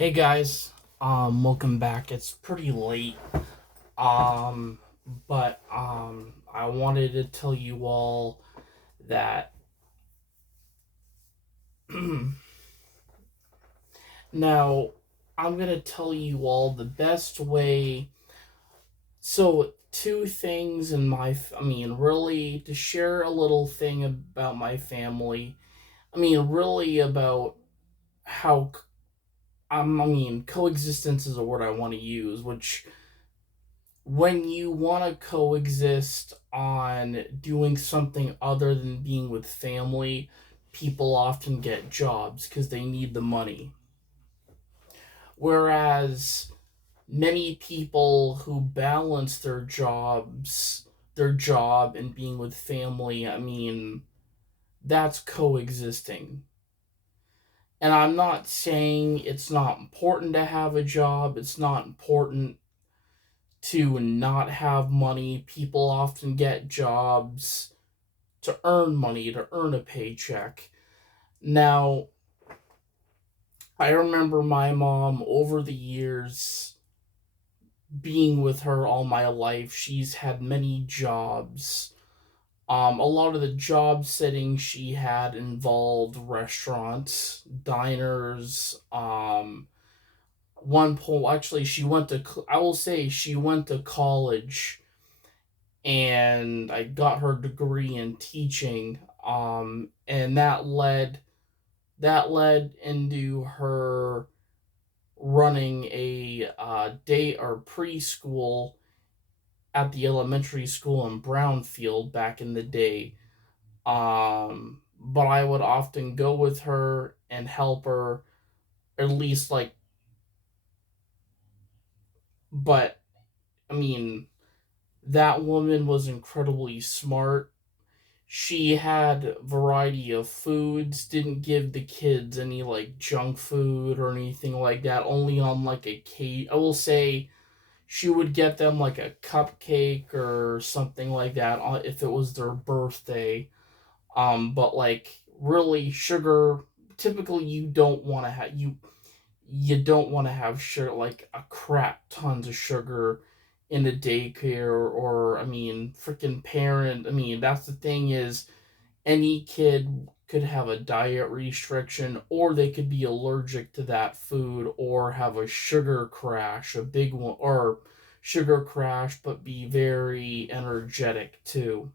Hey guys, welcome back. It's pretty late, um, but I wanted to tell you all that now I'm gonna tell you all the best way. So, two things in really to share a little thing about my family. Really about how coexistence is a word I want to use, which when you want to coexist on doing something other than being with family, people often get jobs because they need the money. Whereas many people who balance their job and being with family, that's coexisting. And I'm not saying it's not important to have a job, it's not important to not have money. People often get jobs to earn money, to earn a paycheck. Now, I remember my mom over the years being with her all my life. She's had many jobs. A lot of the job settings she had involved restaurants, diners. One point, actually, she went to. I will say she went to college and I got her degree in teaching. And that led into her running a day or preschool at the elementary school in Brownfield back in the day. But I would often go with her and help her, at least like. But I mean, that woman was incredibly smart. She had variety of foods, didn't give the kids any like junk food or anything like that, only on like a cake. I will say she would get them like a cupcake or something like that if it was their birthday. But like really sugar, typically you don't want to have sugar, like a crap tons of sugar in the daycare, or freaking parent. That's the thing, is any kid could have a diet restriction, or they could be allergic to that food, or have a sugar crash, a big one, or sugar crash, but be very energetic too.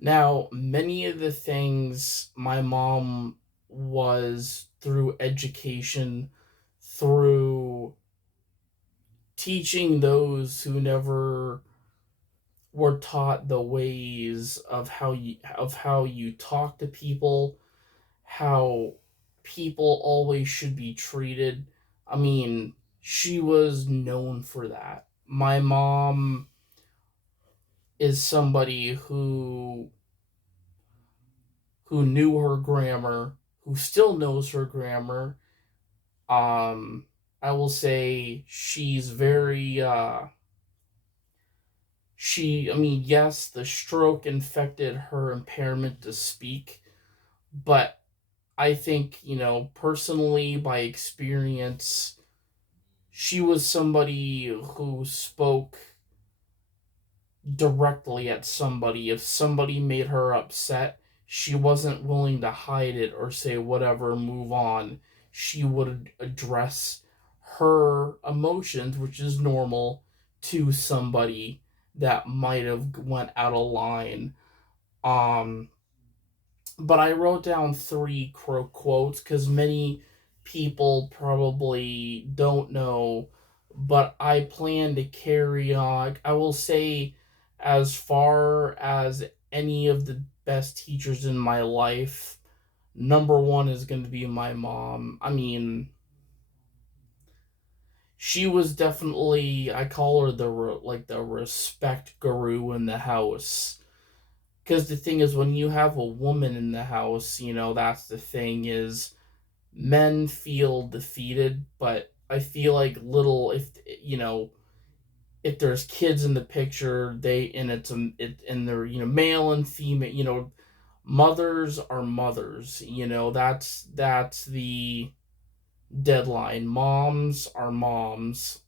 Now, many of the things my mom was through education, through teaching those who never were taught the ways of how you talk to people, how people always should be treated. She was known for that. My mom is somebody who knew her grammar, who still knows her grammar. Um, I will say she's very yes, the stroke infected her impairment to speak, but I think, personally, by experience, she was somebody who spoke directly at somebody. If somebody made her upset, she wasn't willing to hide it or say whatever, move on. She would address her emotions, which is normal, to somebody that might have went out of line. Um, but I wrote down three quotes because many people probably don't know, but I plan to carry on. I will say, as far as any of the best teachers in my life, number one is going to be my mom. She was definitely, I call her the respect guru in the house. Because the thing is, when you have a woman in the house, that's the thing, is men feel defeated, but I feel like little, if there's kids in the picture, and they're, male and female, mothers are mothers. That's the deadline. Moms are moms.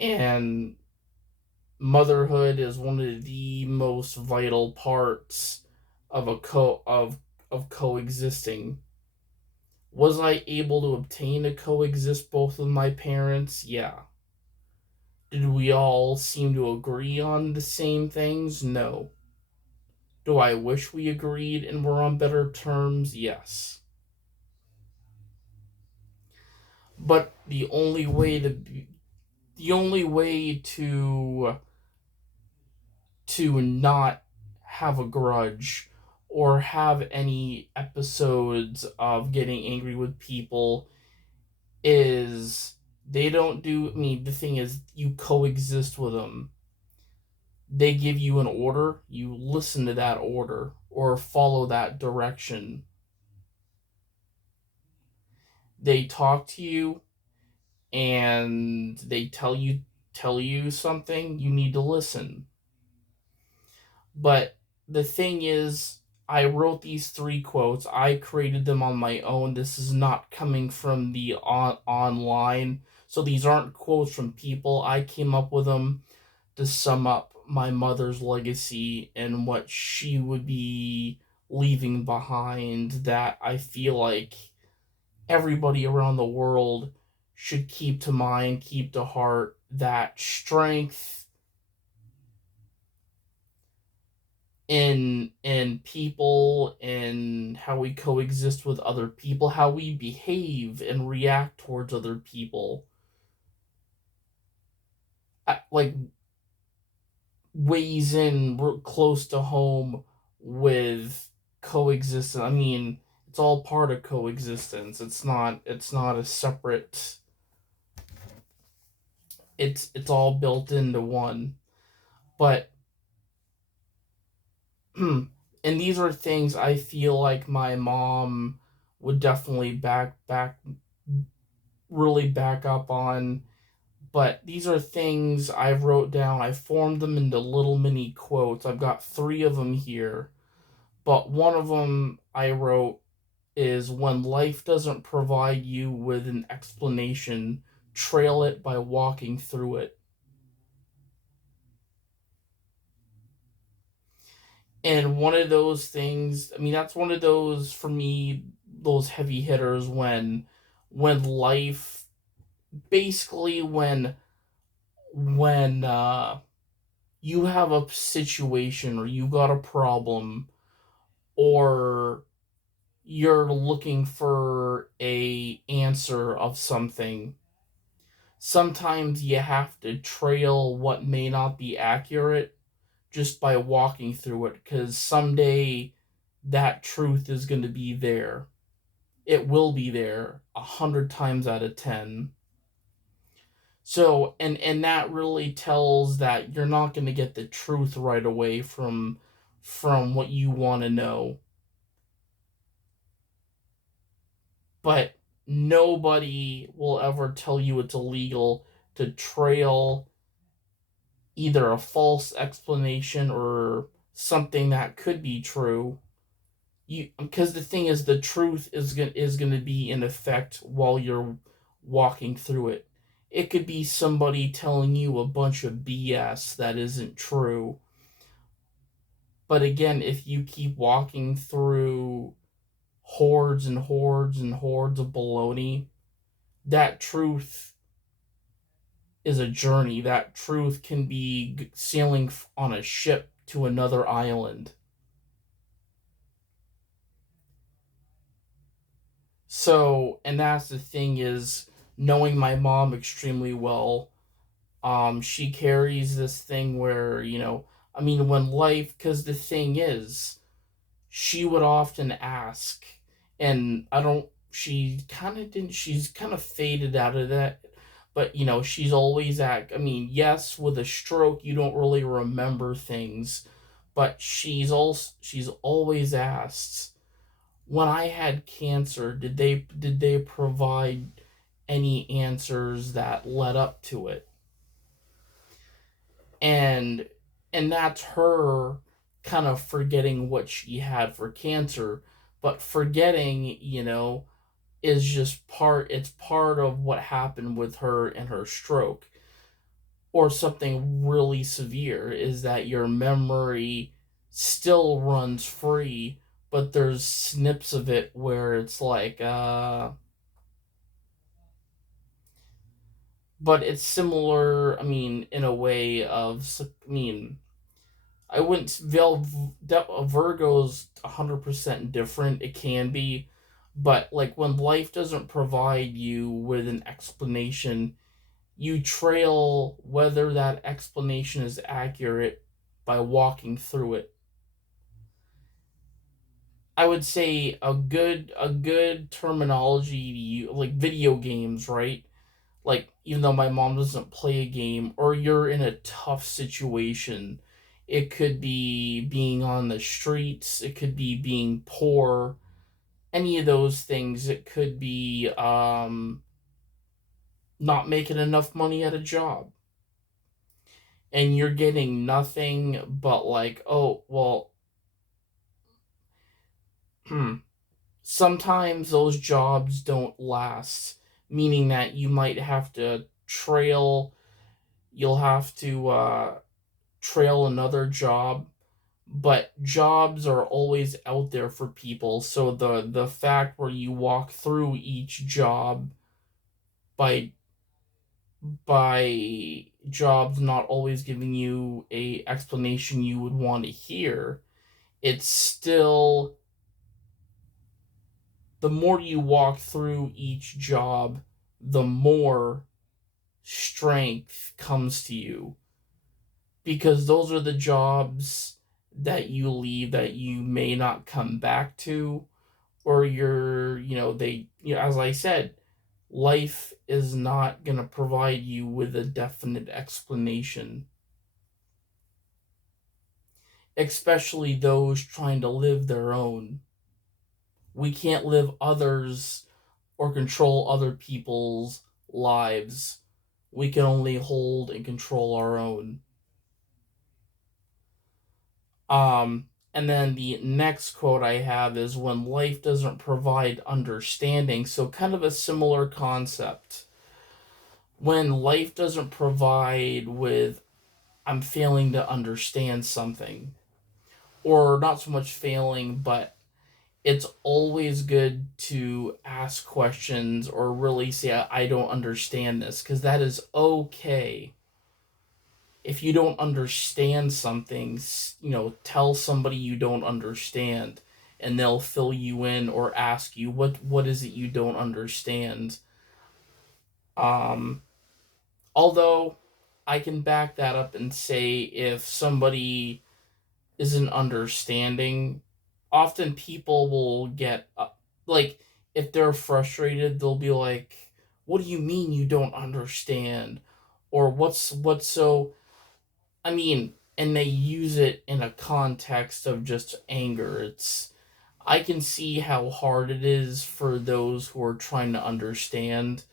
And motherhood is one of the most vital parts of of coexisting. Was I able to obtain to coexist both with my parents? Yeah. Did we all seem to agree on the same things? No. Do I wish we agreed and were on better terms? Yes. But the only way to not have a grudge or have any episodes of getting angry with people is they don't do. I mean, the thing is, you coexist with them. They give you an order, you listen to that order or follow that direction. They talk to you and they tell you something, you need to listen. But the thing is, I wrote these three quotes. I created them on my own. This is not coming from the online. So these aren't quotes from people. I came up with them to sum up my mother's legacy and what she would be leaving behind, that I feel like everybody around the world should keep to mind, keep to heart, that strength in people and how we coexist with other people, how we behave and react towards other people. Like weighs in close to home with coexistence. I mean, it's all part of coexistence. It's not a separate. It's all built into one. But and these are things I feel like my mom would definitely back really back up on. But these are things I wrote down. I formed them into little mini quotes. I've got three of them here. But one of them I wrote is, when life doesn't provide you with an explanation, trail it by walking through it. And one of those things, I mean, that's one of those, for me, those heavy hitters when life, basically when you have a situation or you got a problem or you're looking for a answer of something, sometimes you have to trail what may not be accurate just by walking through it, because someday that truth is going to be there. It will be there 100 times out of 10. So, and that really tells that you're not going to get the truth right away from what you want to know. But nobody will ever tell you it's illegal to trail either a false explanation or something that could be true. You, because the thing is, the truth is going to be in effect while you're walking through it. It could be somebody telling you a bunch of BS that isn't true. But again, if you keep walking through hordes and hordes and hordes of baloney, that truth is a journey. That truth can be sailing on a ship to another island. So, and that's the thing is, knowing my mom extremely well, she carries this thing where, I mean, when life, because the thing is, she would often ask, and I don't, she kind of didn't, she's kind of faded out of that, but, she's always I mean, yes, with a stroke, you don't really remember things, but she's always asked, when I had cancer, did they provide any answers that led up to it? And and that's her kind of forgetting what she had for cancer. but forgetting, is just it's part of what happened with her and her stroke, or something really severe, is that your memory still runs free, but there's snips of it where it's like, but it's similar, I mean, in a way of, I mean, I wouldn't, Virgo's 100% different. It can be, but like when life doesn't provide you with an explanation, you trail whether that explanation is accurate by walking through it. I would say a good terminology to you, like video games, right? Like, even though my mom doesn't play a game, or you're in a tough situation, it could be being on the streets, it could be being poor, any of those things. It could be not making enough money at a job, and you're getting nothing but like, oh well, sometimes those jobs don't last, meaning that you might have to you'll have to trail another job, but jobs are always out there for people. So the fact where you walk through each job, by jobs not always giving you a explanation you would want to hear, it's still, the more you walk through each job, the more strength comes to you, because those are the jobs that you leave that you may not come back to, or as I said, life is not going to provide you with a definite explanation, especially those trying to live their own. We can't live others or control other people's lives. We can only hold and control our own. And then the next quote I have is, when life doesn't provide understanding. So, kind of a similar concept. When life doesn't provide with, I'm failing to understand something, or not so much failing, but it's always good to ask questions or really say, I don't understand this, because that is okay. If you don't understand something, tell somebody you don't understand, and they'll fill you in or ask you, what is it you don't understand. Um, Although I can back that up and say, if somebody isn't understanding, often people will get like, if they're frustrated, they'll be like, "What do you mean you don't understand?" Or what's so, I mean, and they use it in a context of just anger. I can see how hard it is for those who are trying to understand,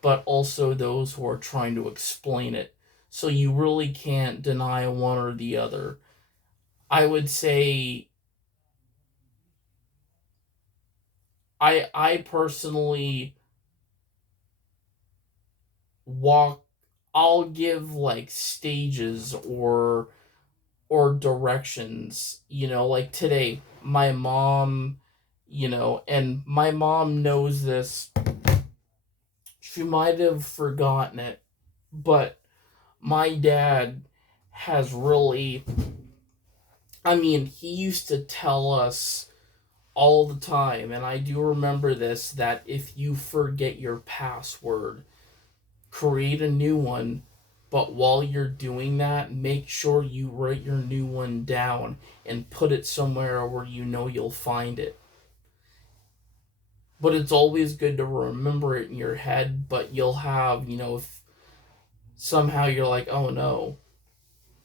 but also those who are trying to explain it. So you really can't deny one or the other. I would say, I personally walk I'll give like stages or directions, like today, my mom, and my mom knows this. She might have forgotten it, but my dad has really, I mean, he used to tell us all the time, and I do remember this, that if you forget your password, create a new one, but while you're doing that, make sure you write your new one down and put it somewhere where you'll find it. But it's always good to remember it in your head, but you'll have, if somehow you're like, oh no,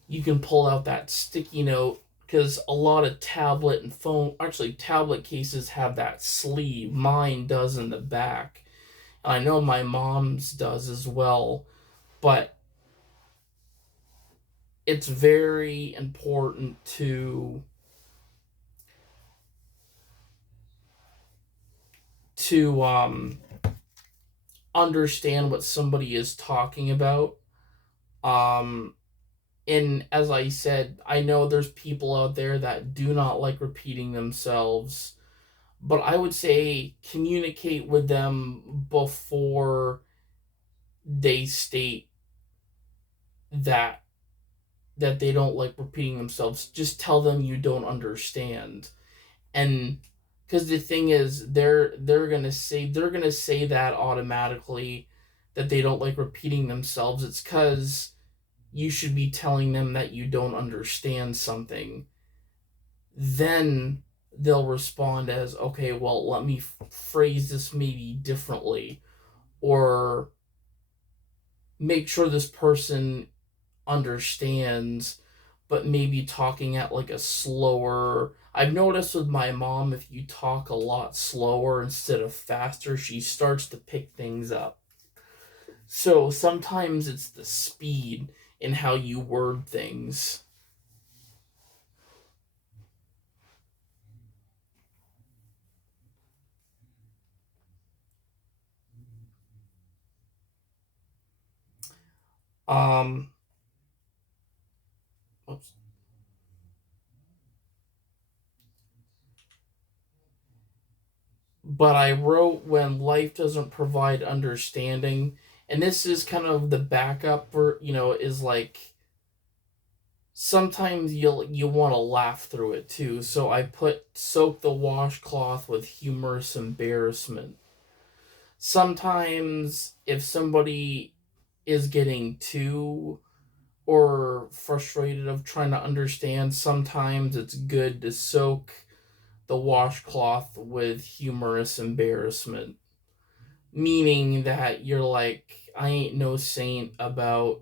you can pull out that sticky note, because a lot of tablet and phone, actually tablet cases have that sleeve. Mine does in the back. I know my mom's does as well, but it's very important to to understand what somebody is talking about. Um, and as I said, I know there's people out there that do not like repeating themselves, but I would say communicate with them before they state that they don't like repeating themselves. Just tell them you don't understand. And because the thing is, they're gonna say that automatically, that they don't like repeating themselves. It's because you should be telling them that you don't understand something. Then they'll respond as, okay, well, let me phrase this maybe differently, or make sure this person understands, but maybe talking at like a slower. I've noticed with my mom, if you talk a lot slower instead of faster, she starts to pick things up. So sometimes it's the speed in how you word things. Um, oops. But I wrote when life doesn't provide understanding, and this is kind of the backup for, is like sometimes you want to laugh through it too. So I put soak the washcloth with humorous embarrassment. Sometimes if somebody is getting too or frustrated of trying to understand, sometimes it's good to soak the washcloth with humorous embarrassment. Meaning that you're like, I ain't no saint about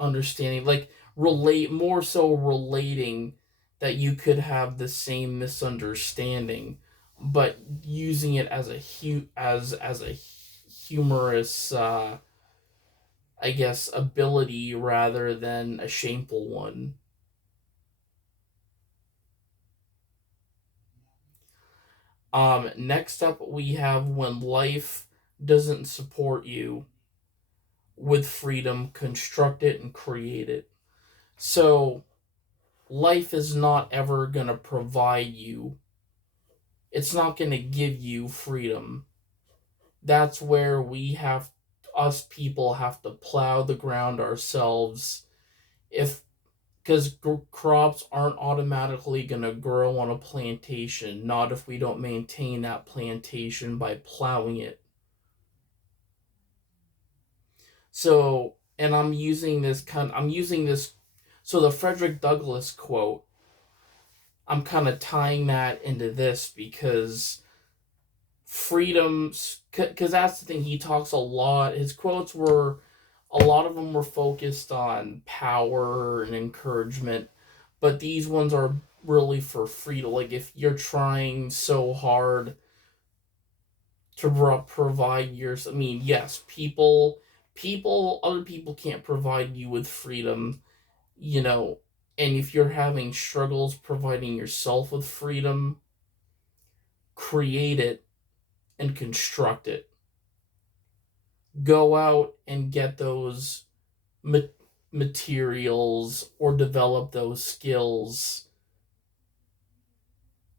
understanding, like relate more so relating that you could have the same misunderstanding, but using it as a humorous, I guess, ability rather than a shameful one. Next up, we have when life doesn't support you with freedom, construct it and create it. So, life is not ever going to provide you, it's not going to give you freedom. That's where us people have to plow the ground ourselves. If Because crops aren't automatically going to grow on a plantation, not if we don't maintain that plantation by plowing it. So, and I'm using this, so the Frederick Douglass quote, I'm kind of tying that into this because freedoms, because that's the thing, he talks a lot, his quotes were, a lot of them were focused on power and encouragement, but these ones are really for freedom. Like if you're trying so hard to provide yours, I mean, yes, other people can't provide you with freedom, you know, and if you're having struggles providing yourself with freedom, create it and construct it. Go out and get those ma- materials or develop those skills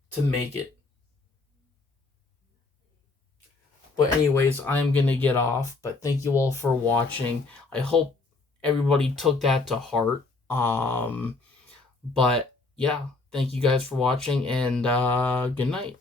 to make it. But anyways, I'm gonna get off. But thank you all for watching. I hope everybody took that to heart. But yeah, thank you guys for watching, and good night.